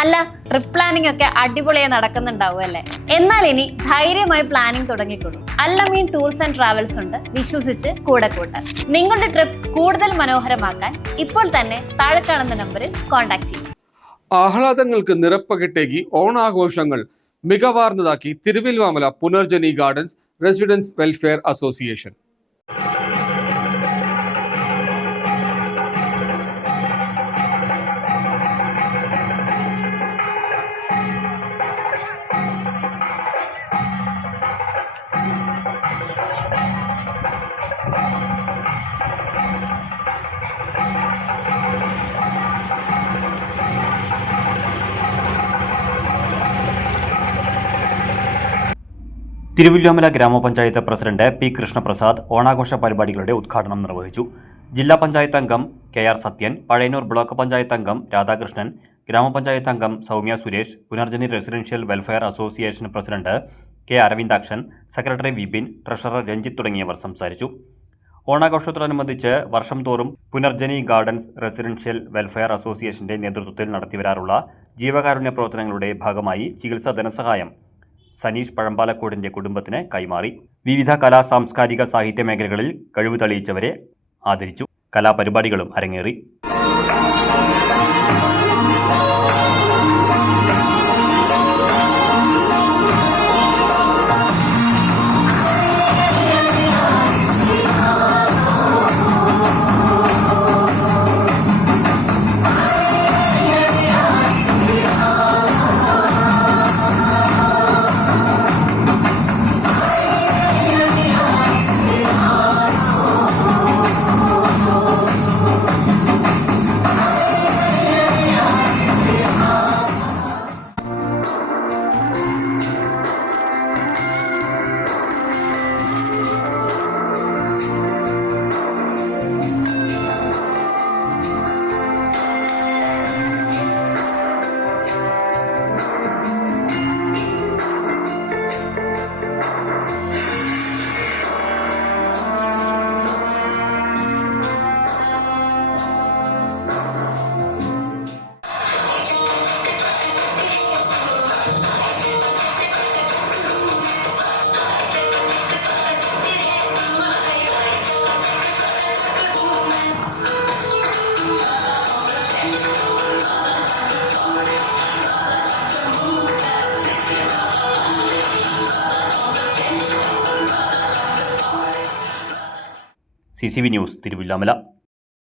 അല്ല, trip planning ഒക്കെ അടിപൊളിയായി നടക്കുന്നുണ്ടാവും അല്ലേ? എന്നാൽ ഇനി ധൈര്യമായി planning തുടങ്ങിക്കോളൂ. Al Ameen tours and travels ഉണ്ട്, വിശ്വസിച്ച് കൂടെ കൂട്ടാൻ. നിങ്ങളുടെ ട്രിപ്പ് കൂടുതൽ മനോഹരമാക്കാൻ ഇപ്പോൾ തന്നെ താഴെ കാണുന്ന നമ്പറിൽ കോൺടാക്ട് ചെയ്യും. ആഹ്ലാദങ്ങൾക്ക് നിറപ്പകിട്ടേകി ഓണാഘോഷങ്ങൾ മികവാർന്നതാക്കി Thiruvilwamala Punarjani gardens residents welfare association. Thiruvilwamala ഗ്രാമപഞ്ചായത്ത് പ്രസിഡന്റ് പി കൃഷ്ണപ്രസാദ് ഓണാഘോഷ പരിപാടികളുടെ ഉദ്ഘാടനം നിർവഹിച്ചു. ജില്ലാ പഞ്ചായത്ത് അംഗം കെ.ആർ. സത്യൻ, പഴയന്നൂർ ബ്ലോക്ക് പഞ്ചായത്ത് അംഗം രാധാകൃഷ്ണൻ, ഗ്രാമപഞ്ചായത്ത് അംഗം Soumya Suresh, Punarjani residential welfare association president K. Aravindakshan, secretary Vipin, treasurer Ranjith തുടങ്ങിയവർ സംസാരിച്ചു. ഓണാഘോഷത്തോടനുബന്ധിച്ച് വർഷം തോറും പുനർജനി ഗാർഡൻസ് റെസിഡൻഷ്യൽ വെൽഫെയർ അസോസിയേഷന്റെ നേതൃത്വത്തിൽ നടത്തിവരാറുള്ള ജീവകാരുണ്യ പ്രവർത്തനങ്ങളുടെ ഭാഗമായി ചികിത്സാ ധനസഹായം സനീഷ് പഴമ്പാലക്കോടിന്റെ കുടുംബത്തിന് കൈമാറി. വിവിധ കലാ സാംസ്കാരിക സാഹിത്യ മേഖലകളിൽ കഴിവ് തെളിയിച്ചവരെ ആദരിച്ചു. കലാപരിപാടികളും അരങ്ങേറി. CCV news Thiruvilwamala.